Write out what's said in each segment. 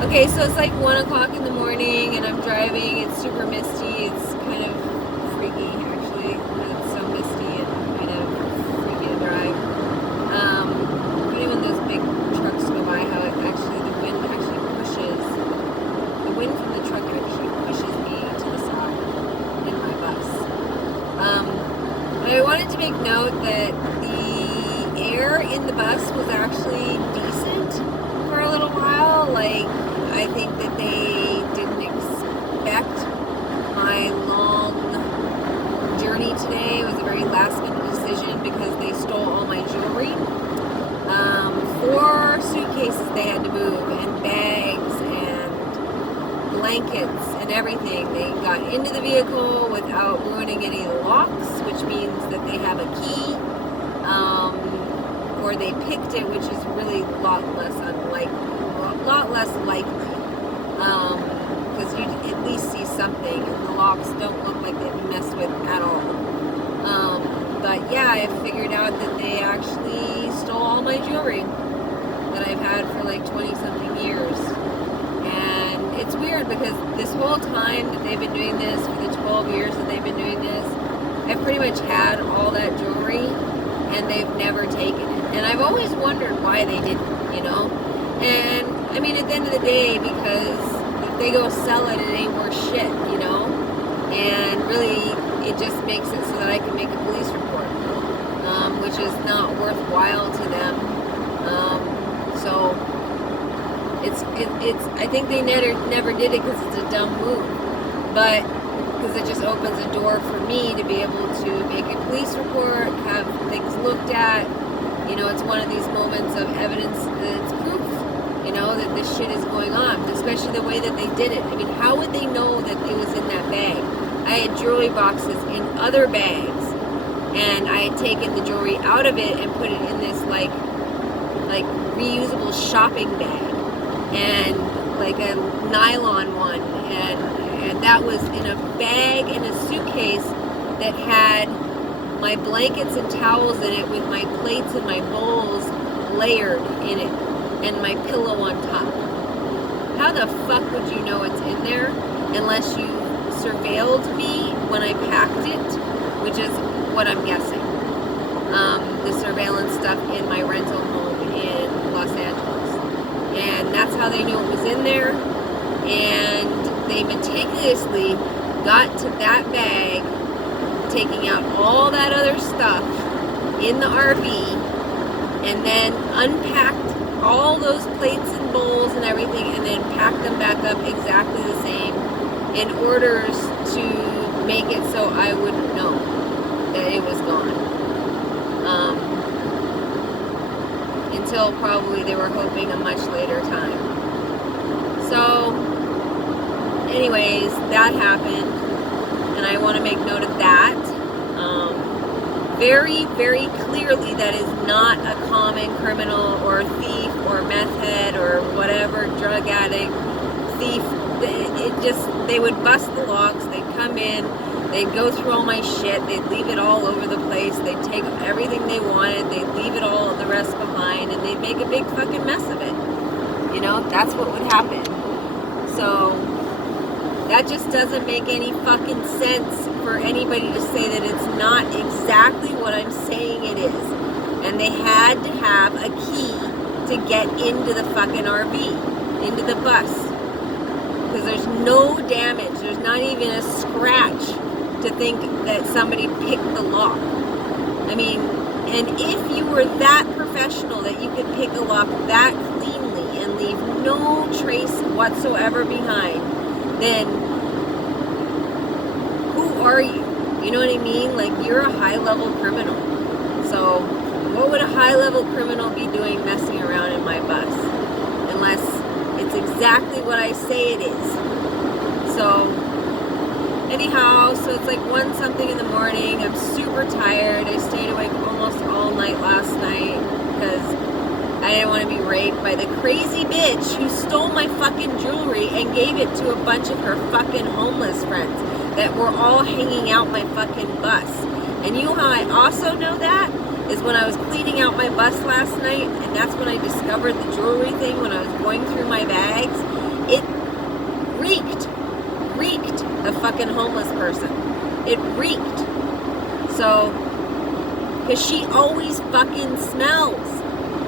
Okay, so it's like 1 o'clock in the morning and I'm driving. It's super misty. It's kind of freaky, actually. It's so misty and kind of freaky to drive. Funny when those big trucks go by, how it actually, the wind actually pushes, the wind from the truck actually pushes me to the side in my bus. But I wanted to make note that the air in the bus was actually decent for a little while. Like, I think that they didn't expect my long journey today. It was a very last minute decision because they stole all my jewelry. 4 suitcases they had to move, and bags and blankets and everything. They got into the vehicle without ruining any of the locks, which means that they have a key, or they picked it, which is really a lot less likely, because you at least see something, and the locks don't look like they've been messed with at all. But yeah, I figured out that they actually stole all my jewelry that I've had for like 20 something years. And it's weird because this whole time that they've been doing this, for the 12 years that they've been doing this, I've pretty much had all that jewelry and they've never taken it. And I've always wondered why they didn't, you know? And I mean, at the end of the day, because if they go sell it, it ain't worth shit, you know? And really, it just makes it so that I can make a police report, which is not worthwhile to them. So it's I think they never did it because it's a dumb move, but because it just opens a door for me to be able to make a police report, have things looked at. You know, it's one of these moments of evidence that it's proof, you know, that this shit is going on, especially the way that they did it. I mean, how would they know that it was in that bag? I had jewelry boxes in other bags, and I had taken the jewelry out of it and put it in this like reusable shopping bag, and like a nylon one, and that was in a bag in a suitcase that had my blankets and towels in it with my plates and my bowls layered in it and my pillow on top. How the fuck would you know it's in there unless you surveilled me when I packed it, which is what I'm guessing. The surveillance stuff in my rental home in Los Angeles. And that's how they knew it was in there. And they meticulously got to that bag, taking out all that other stuff in the RV, and then unpacked all those plates and bowls and everything, and then packed them back up exactly the same in orders to make it so I wouldn't know that it was gone. Until probably they were hoping a much later time. So, anyways, that happened, and I want to make note of that. Very, very clearly, that is not a common criminal or thief or meth head or whatever, drug addict, thief. They would bust the locks, they'd come in, they'd go through all my shit, they'd leave it all over the place, they'd take everything they wanted, they'd leave it all, the rest behind, and they'd make a big fucking mess of it. You know, that's what would happen. So, that just doesn't make any fucking sense for anybody to say that it's not exactly what I'm saying it is. And they had to have a key to get into the fucking RV, into the bus. Because there's no damage, there's not even a scratch to think that somebody picked the lock. I mean, and if you were that professional that you could pick a lock that cleanly and leave no trace whatsoever behind, then who are you? You know what I mean? Like, you're a high-level criminal. So, what would a high-level criminal be doing messing around in my bus? Unless it's exactly what I say it is. So, anyhow, so it's like 1 something in the morning. I'm super tired. I stayed awake almost all night last night because I didn't want to be raped by the crazy bitch who stole my fucking jewelry and gave it to a bunch of her fucking homeless friends that were all hanging out my fucking bus. And you know how I also know that? Is when I was cleaning out my bus last night, and that's when I discovered the jewelry thing when I was going through my bags. person. It reeked. So, because she always fucking smells.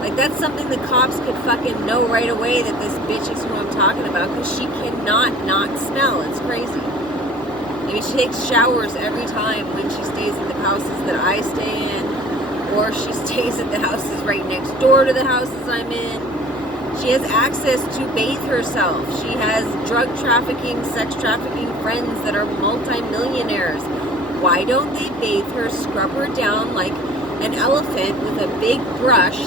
Like, that's something the cops could fucking know right away, that this bitch is who I'm talking about, because she cannot not smell. It's crazy. I mean, she takes showers every time when she stays at the houses that I stay in, or she stays at the houses right next door to the houses I'm in. She has access to bathe herself. She has drug trafficking, sex trafficking friends that are multi-millionaires. Why don't they bathe her, scrub her down like an elephant with a big brush,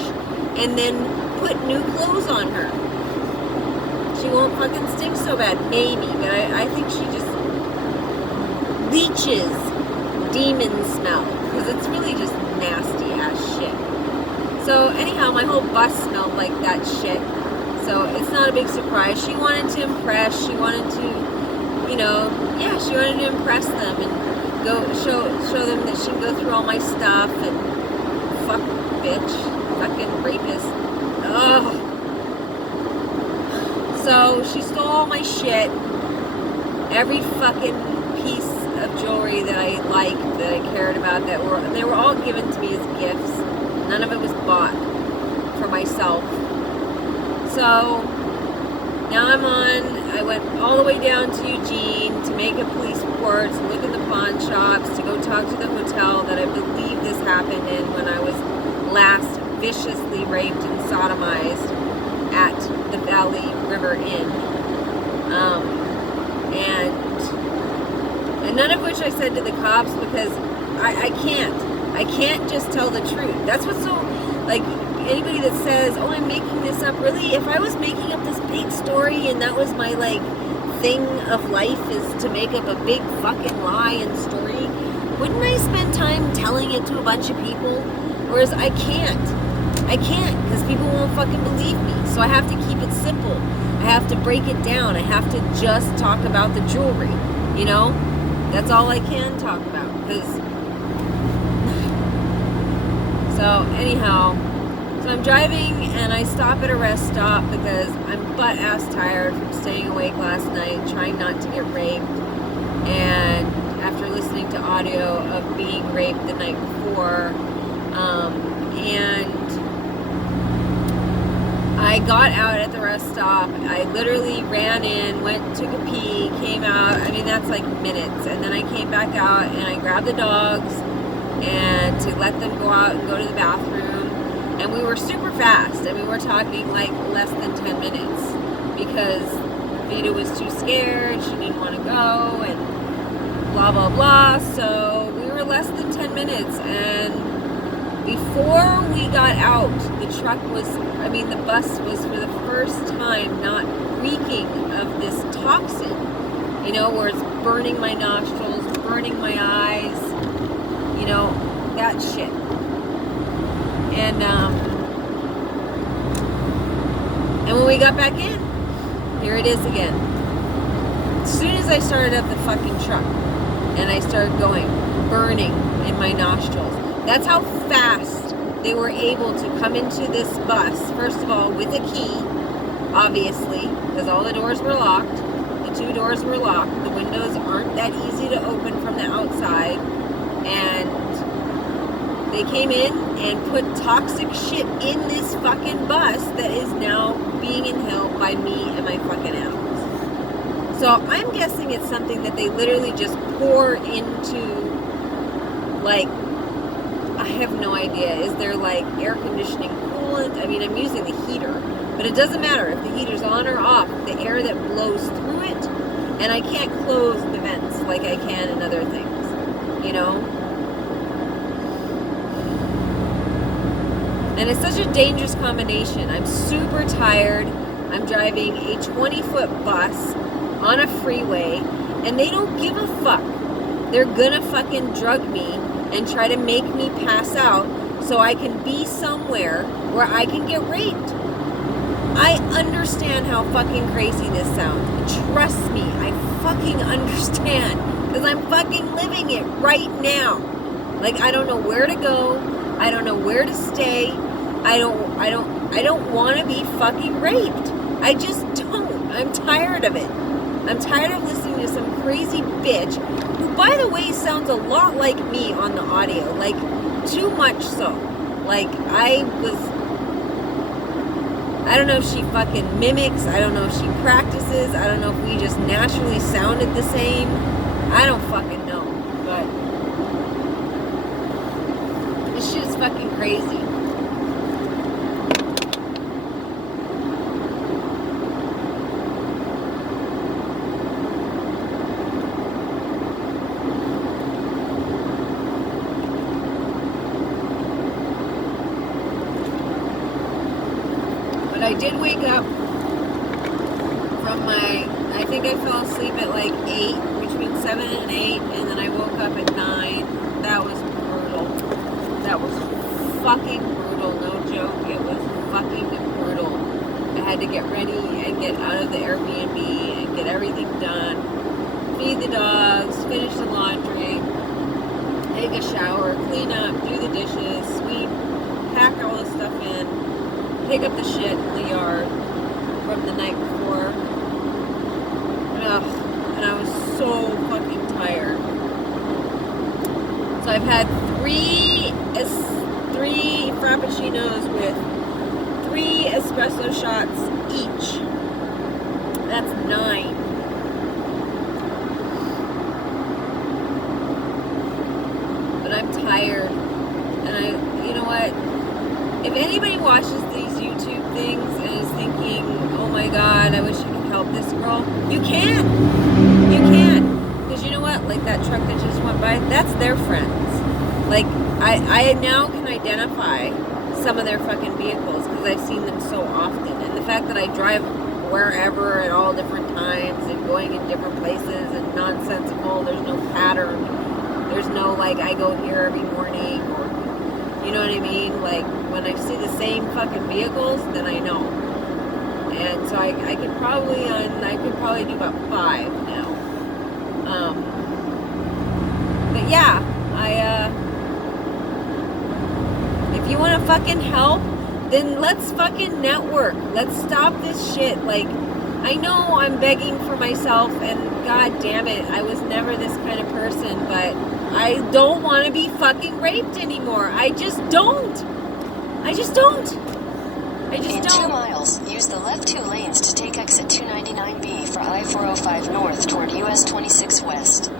and then put new clothes on her? She won't fucking stink so bad. Maybe, but I think she just leeches demon smell, because it's really just nasty ass shit. So anyhow, my whole bus smelled like that shit. So it's not a big surprise. She wanted to impress. She wanted to, she wanted to impress them and go show them that she can go through all my stuff and fuck bitch, fucking rapist. Ugh. So she stole all my shit, every fucking piece of jewelry that I liked, that I cared about, they were all given to me as gifts. None of it was bought for myself. So now I went all the way down to Eugene to make a police report, to look in the pawn shops, to go talk to the hotel that I believe this happened in when I was last viciously raped and sodomized at the Valley River Inn. And none of which I said to the cops, because I can't just tell the truth. That's what's so, like, anybody that says, oh, I'm making this up, really, if I was making up this big story and that was my, like, thing of life, is to make up a big fucking lie and story, wouldn't I spend time telling it to a bunch of people? Whereas I can't, because people won't fucking believe me. So I have to keep it simple. I have to break it down. I have to just talk about the jewelry, That's all I can talk about, because... So, anyhow, so I'm driving, and I stop at a rest stop because I'm butt-ass tired from staying awake last night, trying not to get raped, and after listening to audio of being raped the night before, and I got out at the rest stop. I literally ran in, took a pee, came out. I mean, that's like minutes. And then I came back out and I grabbed the dogs and to let them go out and go to the bathroom. And we were super fast. I mean, we're talking like less than 10 minutes because Vita was too scared. She didn't want to go and blah, blah, blah. So we were less than 10 minutes. And before we got out, the bus was for the first time not reeking of this toxin, where it's burning my nostrils, burning my eyes, that shit. And when we got back in, here it is again. As soon as I started up the fucking truck and I started going, burning in my nostrils. That's how fast they were able to come into this bus, first of all, with a key, obviously, because all the doors were locked. The 2 doors were locked. The windows aren't that easy to open from the outside. And they came in and put toxic shit in this fucking bus that is now being inhaled by me and my fucking animals. So I'm guessing it's something that they literally just pour into, like, I have no idea. Is there like air conditioning coolant? I mean, I'm using the heater, but it doesn't matter if the heater's on or off. The air that blows through it, and I can't close the vents like I can in other things, And it's such a dangerous combination. I'm super tired. I'm driving a 20-foot bus on a freeway, and they don't give a fuck. They're gonna fucking drug me and try to make me pass out so I can be somewhere where I can get raped. I understand how fucking crazy this sounds. Trust me, I fucking understand, because I'm fucking living it right now. Like, I don't know where to go. I don't know where to stay. I don't want to be fucking raped. I just don't. I'm tired of it. I'm tired of listening to some crazy bitch, who, by the way, sounds a lot like me on the audio. Like, too much so. Like, I don't know if she fucking mimics. I don't know if she practices. I don't know if we just naturally sounded the same. I don't fucking know. But this shit is fucking crazy. But I did wake up from I think I fell asleep at like 8, between 7 and 8, and then I woke up at 9. That was brutal. That was fucking brutal, no joke. It was fucking brutal. I had to get ready and get out of the Airbnb and get everything done. Feed the dogs, finish the laundry, take a shower, clean up, do the dishes, sweep, pack all the stuff in, pick up the shit in the yard from the night before. And I was so fucking tired. So I've had three frappuccinos with 3 espresso shots each. That's 9. But I'm tired. And you know what? If anybody watches these YouTube things and is thinking, oh my god, I wish I could help this girl, you can. You can. Because you know what? Like that truck that just went by, that's their friends. Like, I now can identify some of their fucking vehicles because I've seen them so often. And the fact that I drive wherever at all different times and going in different places and nonsensical, there's no pattern. There's no, like, I go here every morning or, you know what I mean? Like, when I see the same fucking vehicles, then I know. And so I could probably do about 5 now. But yeah, if you want to fucking help, then let's fucking network. Let's stop this shit. Like, I know I'm begging for myself, and god damn it, I was never this kind of person, but I don't want to be fucking raped anymore. I just don't. I just don't. In 2 miles, use the left 2 lanes to take exit 299B for I-405 north toward US 26 west.